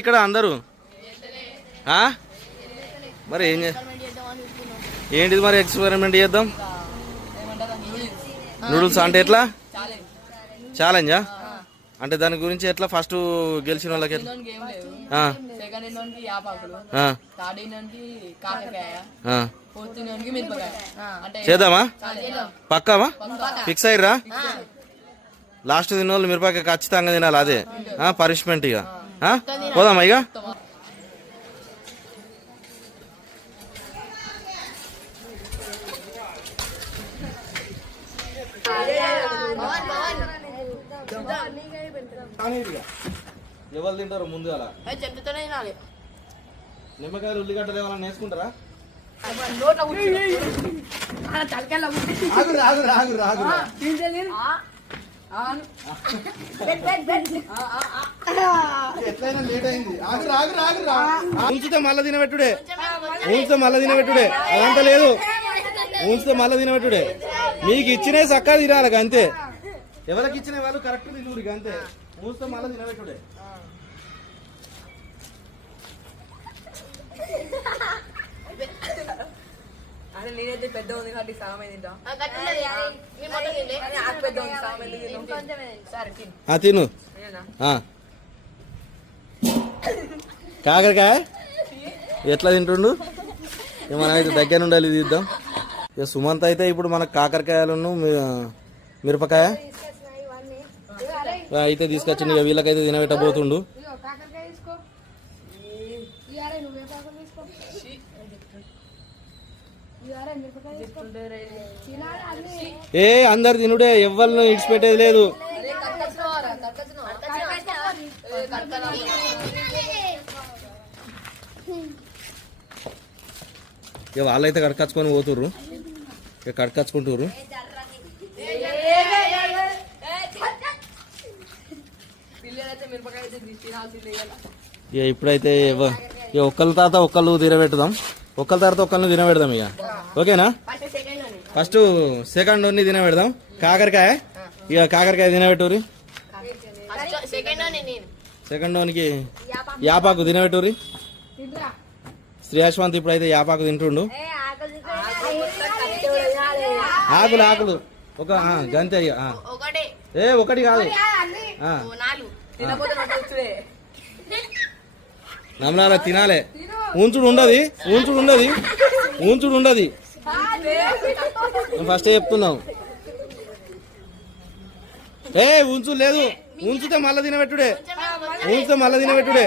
ఇక్కడ అందరూ మరి ఏంటిది మరి ఎక్స్పెరిమెంట్ చేద్దాం? నూడిల్స్ అంటే ఎట్లా ఛాలెంజా? అంటే దాని గురించి ఎట్లా ఫస్ట్ గెలిచిన వాళ్ళకి చేద్దామా? పక్కామా? ఫిక్స్ అయ్యరా? లాస్ట్ తిన్న వాళ్ళు మిరపకాయ ఖచ్చితంగా తినాలి, అదే పనిష్మెంట్. ఇక పోదామా? ఇక ఎవరు తింటారు ముందు? అలా నిమ్మకాయలు ఉల్లిగడ్డలు ఏమైనా వేసుకుంటారా? ఎట్లయినా లేట్ అయింది. ఉంచితే మళ్ళా తినబెట్టుడే, ఉంచితే మళ్ళా తినబెట్టుడే, అదంతా లేదు. ఉంచితే మళ్ళా తినబెట్టుడే. మీకు ఇచ్చినే చక్కగా తినాలి అంతే. ఎవరికి ఇచ్చిన వాళ్ళు కరెక్ట్ తినూరికి అంతే. ఉంచితే మళ్ళా తినబెట్టుడే. నేనైతే పెద్ద ఉంది కాబట్టి సామె తింటా. తిను. కాకరకాయ ఎట్లా తింటుండు? ఏమన్నా అయితే దగ్గర ఉండాలి తీద్దాం. ఇక సుమంత్ అయితే ఇప్పుడు మనకు కాకరకాయలను మిరపకాయ అయితే తీసుకొచ్చిండు. ఇక వీళ్ళకైతే తినబెట్టబోతుండు. ఏ అందరు తినుడే, ఎవ్వరిని ఇడిచిపెట్టేది లేదు. ఇక వాళ్ళైతే కడకచ్చుకొని పోతుర్రు, ఇక కడకచ్చుకుంటుర్రు. ఇక ఇప్పుడైతే ఇక ఒక్కళ్ళ తర్వాత ఒక్కళ్ళు తినబెట్టుదాం, ఒక్కళ్ళ తర్వాత ఒక్కళ్ళని తినబెడదాం. ఇక ఓకేనా? ఫస్ట్ సెకండ్ ఓన్ని తినబెడదాం. కాకరకాయ, ఇక కాకరకాయ తినబెట్టుర్రి. సెకండ్ ఓనికి యాపాకు తినబెట్టుర్రి. శ్రీయశ్వంత్ ఇప్పుడైతే యాపాకు తింటుండు. ఆకులు ఆకులు ఒక గంతే. ఒకటి కాదు, నమ్మలారా తినాలే. ఉంచుడు ఉండదు, ఉంచుడు ఉండదు, ఉంచుడు ఉండదు. ఫస్ట్ చెప్తున్నాం. ఉంచు లేదు, ఉంచితే మళ్ళా తినబెట్టుడే, ఉంచితే మళ్ళా తినబెట్టుడే.